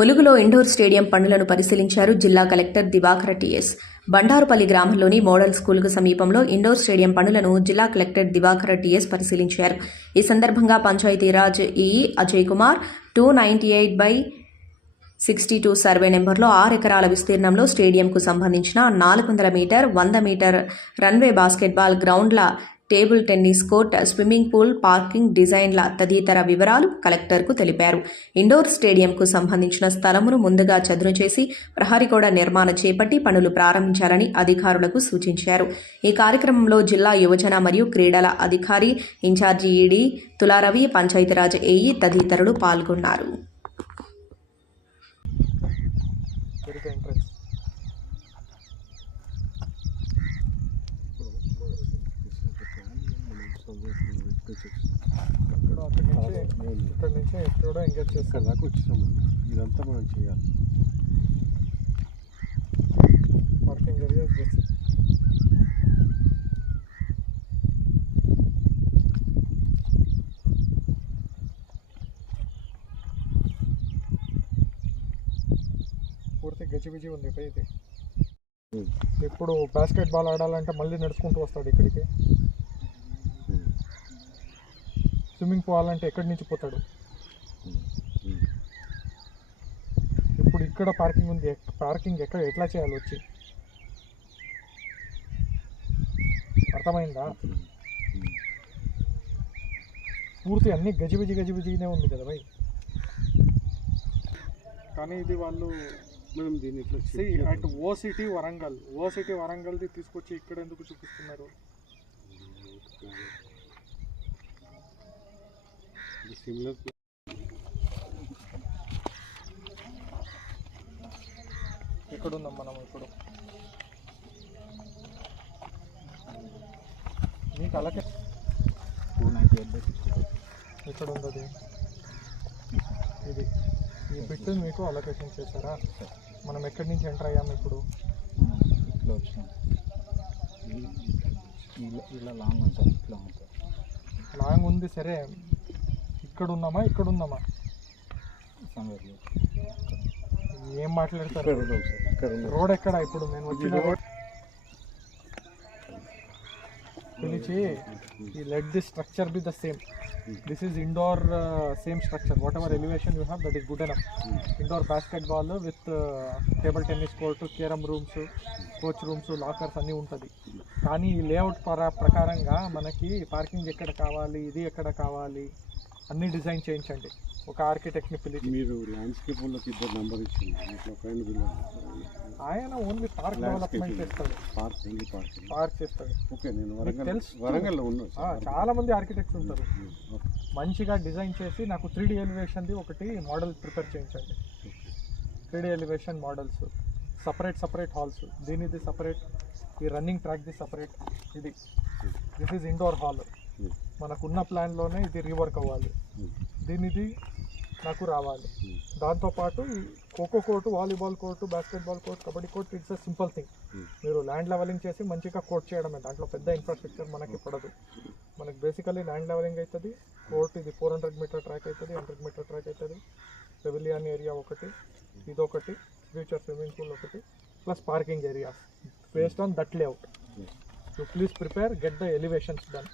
ములుగులో indoor stadium పనులను పరిశీలించారు జిల్లా కలెక్టర్ దివాకర్ టీఎస్. బండారుపల్లి గ్రామంలోని మోడల్ స్కూలుకు సమీపంలో ఇండోర్ స్టేడియం పనులను జిల్లా కలెక్టర్ దివాకర్ టీఎస్ పరిశీలించారు. ఈ సందర్భంగా పంచాయతీరాజ్ ఈఈ అజయ్ కుమార్ 298/62 సర్వే నెంబర్లో 6 ఎకరాల విస్తీర్ణంలో స్టేడియంకు సంబంధించిన 400 మీటర్, 100 మీటర్ రన్వే, బాస్కెట్బాల్ గ్రౌండ్ల, table tennis court, swimming pool, parking డిజైన్ల తదితర వివరాలు కలెక్టర్కు తెలిపారు. ఇండోర్ స్టేడియంకు సంబంధించిన స్థలమును ముందుగా చదును చేసి ప్రహరీ గోడ నిర్మాణం చేపట్టి పనులు ప్రారంభించాలని అధికారులకు సూచించారు. ఈ కార్యక్రమంలో జిల్లా యువజన మరియు క్రీడల అధికారి ఇన్ఛార్జి ఈడీ తులారవి, పంచాయతీరాజ్ ఏఈ తదితరులు పాల్గొన్నారు. ఇక్కడ నుంచి ఎక్కడ ఎంగేజ్ చేస్తారు దాకా వచ్చినాము. ఇదంతా మనం చేయాలి. పార్కింగ్ ఏరియా పూర్తి గజిబిజి ఉంది. ఇది ఇప్పుడు బాస్కెట్ బాల్ ఆడాలంటే మళ్ళీ నడుచుకుంటూ వస్తాడు ఇక్కడికి. స్విమ్మింగ్ పోవాలంటే ఎక్కడి నుంచి పోతాడు. ఇప్పుడు ఇక్కడ పార్కింగ్ ఉంది. పార్కింగ్ ఎట్లా చేయాలి వచ్చి? అర్థమైందా? పూర్తి అన్ని గజిబిజినే ఉంది కదా భయ్. కానీ ఇది వాళ్ళు అటు ఓసిటీ వరంగల్ది తీసుకొచ్చి ఇక్కడ ఎందుకు చూపిస్తున్నారు? ఎక్కడున్నాం మనం ఇప్పుడు? మీకు అలాగే ఇక్కడ ఉంది. ఇది ఈ బిట్ మీకు అలొకేషన్ చేశారా? మనం ఎక్కడి నుంచి ఎంటర్ అయ్యాము ఇప్పుడు? ఇట్లా వచ్చినాం. ఇలా లాంగ్ ఉంటుంది. ఇట్లా ఉంటుంది. లాంగ్ ఉంది సరే. ఇక్కడ ఉన్నామా? ఏం మాట్లాడతారు? రోడ్ ఎక్కడ ఇప్పుడు? నేను వచ్చిన రోడ్ పిలిచి ఈ let the structure be the same. This is indoor same structure. Whatever elevation you have that is good enough. Indoor basketball with table tennis court, carrom rooms, coach rooms, lockers అన్నీ ఉంటుంది. కానీ ఈ layout ప్రకారంగా మనకి parking ఎక్కడ కావాలి, ఇది ఎక్కడ కావాలి అన్నీ డిజైన్ చేయించండి. ఒక ఆర్కిటెక్ట్ని పిలిచి. మీరు ల్యాండ్స్కేప్ వాళ్ళకి 2 నెంబర్ ఇచ్చింది. ఆయన ఓన్లీ పార్క్ డెవలప్మెంట్ చేస్తాడు. పార్క్ చేస్తాడు. ఓకే, నేను వరంగల్లో ఉన్నాను. చాలా మంది ఆర్కిటెక్ట్స్ ఉంటారు. మంచిగా డిజైన్ చేసి నాకు 3D ఎలివేషన్ది ఒకటి మోడల్ ప్రిపేర్ చేయించండి. 3D elevation models, separate halls. దీనిది సపరేట్, ఈ రన్నింగ్ ట్రాక్ది separate. This is indoor hall. మనకున్న ప్లాన్లోనే ఇది రీవర్క్ అవ్వాలి. దీనిది నాకు రావాలి. దాంతోపాటు ఈ kho kho court, volleyball court, basketball court, kabaddi court, it's a simple thing. మీరు ల్యాండ్ లెవెలింగ్ చేసి మంచిగా కోర్ట్ చేయడమే. దాంట్లో పెద్ద ఇన్ఫ్రాస్ట్రక్చర్ మనకి పడదు. మనకి బేసికలీ ల్యాండ్ లెవెలింగ్ అవుతుంది. కోర్టు ఇది 400 మీటర్ ట్రాక్ అవుతుంది, 100 మీటర్ ట్రాక్ అవుతుంది. పెవిలియన్ ఏరియా ఒకటి, ఇదొకటి, ఫ్యూచర్ స్విమ్మింగ్ పూల్ ఒకటి, plus parking areas based on that layout. So please prepare, get the elevations done.